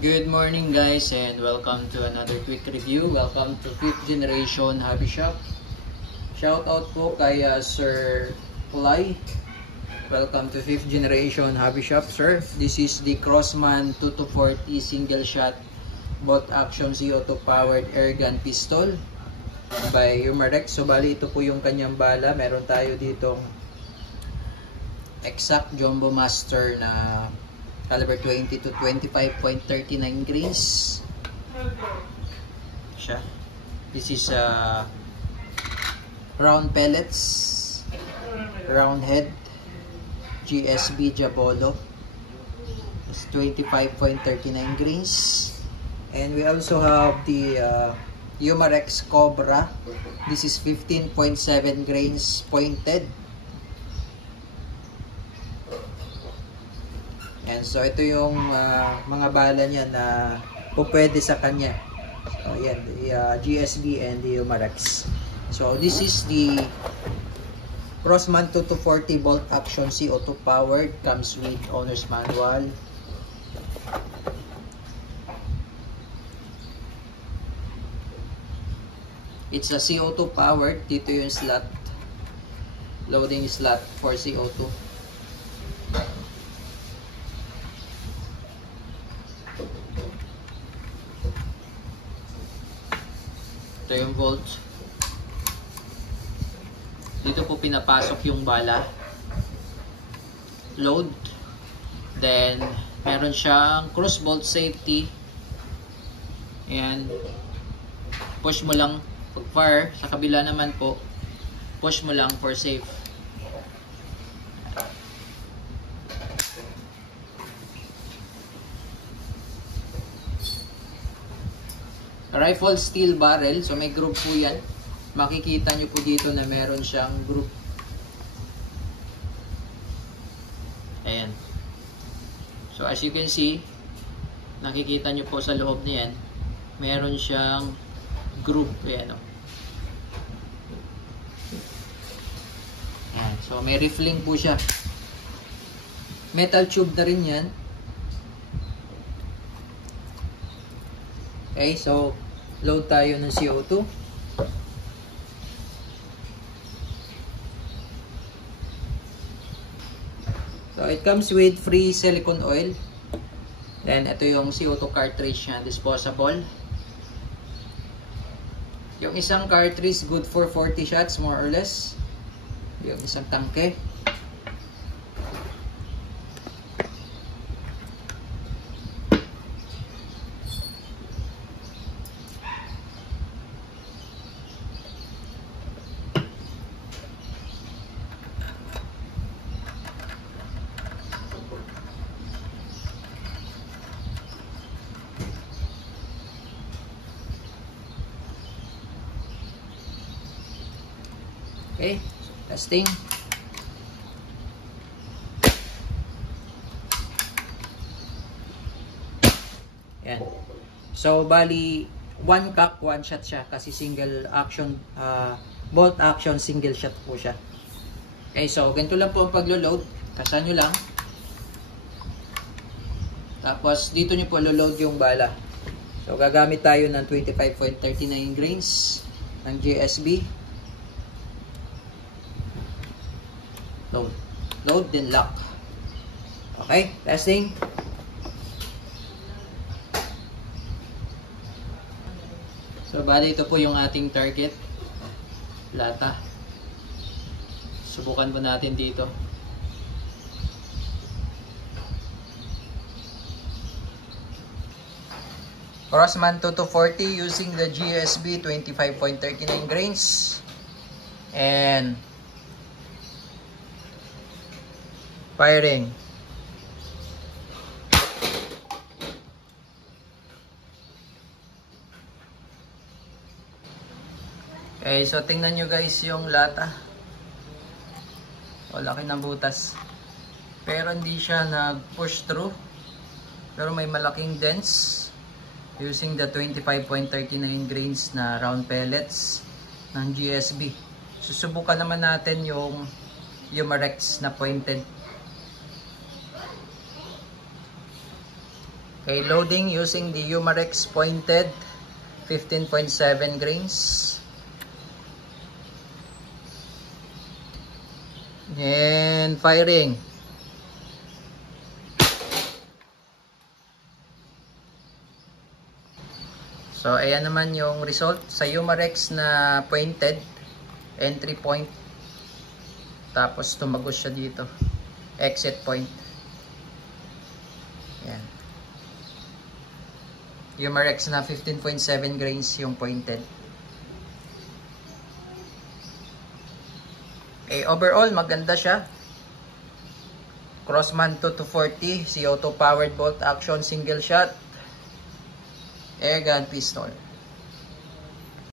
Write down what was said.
Good morning guys and welcome to another quick review. Welcome to 5th Generation Hobby Shop. Shout out po kay Sir Kulay. Welcome to 5th Generation Hobby Shop, sir. This is the Crossman 2240 single shot bolt action CO2 powered airgun pistol by Umarex. So bali ito po yung kanyang bala. Meron tayo ditong exact Jumbo Master na caliber 20 to 25.39 grains siya. This is round pellets, round head, GSB Jabolo. It's 25.39 grains. And we also have the Umarex Cobra. This is 15.7 grains pointed. And so ito yung mga bala niya na pupwede sa kanya. So yan, the GSB and the Umarex. So this is the Crossman 2240 bolt action CO2 powered. Comes with owner's manual. It's a CO2 powered. Dito yung slot, loading slot for CO2. Ito yung volts. Dito po pinapasok yung bala. Load. Then meron siyang cross bolt safety. Ayan. Push mo lang pag fire. Sa kabila naman po, push mo lang for safe. Rifle steel barrel. So may group po yan. Makikita nyo po dito na meron siyang group. Ayan. So as you can see, nakikita nyo po sa loob niyan, meron siyang group. Ayan o. Ayan. So may rifling po siya. Metal tube na rin yan. Okay, so load tayo ng CO2. So it comes with free silicone oil. Then ito yung CO2 cartridge na disposable. Yung isang cartridge good for 40 shots more or less. Yung isang tangke. Okay, testing. Yan. So bali 1 cock 1 shot siya kasi single action bolt action single shot po siya. Okay, so ganito lang po ang paglo-load. Kasan nyo lang. Tapos dito nyo po lo-load yung bala. So gagamit tayo ng 25.39 grains ng GSB. Load. Load, then lock. Okay, testing. So, bali ito po yung ating target. Lata. Subukan po natin dito. Crossman 2240 using the GSB 25.39 grains. And firing. Okay, so tingnan nyo guys yung lata. O, laki ng butas. Pero hindi siya nag-push through. Pero may malaking dents. Using the 25.39 grains na round pellets ng GSB. Susubukan naman natin yung Umarex na pointed. Okay, loading using the Umarex pointed 15.7 grains. And firing. So, ayan naman yung result sa Umarex na pointed entry point. Tapos, tumagos siya dito. Exit point. Ayan. Umarex na 15.7 grains yung pointed. Okay, overall, maganda siya. Crossman 240, CO2 powered bolt action single shot. Airgun pistol.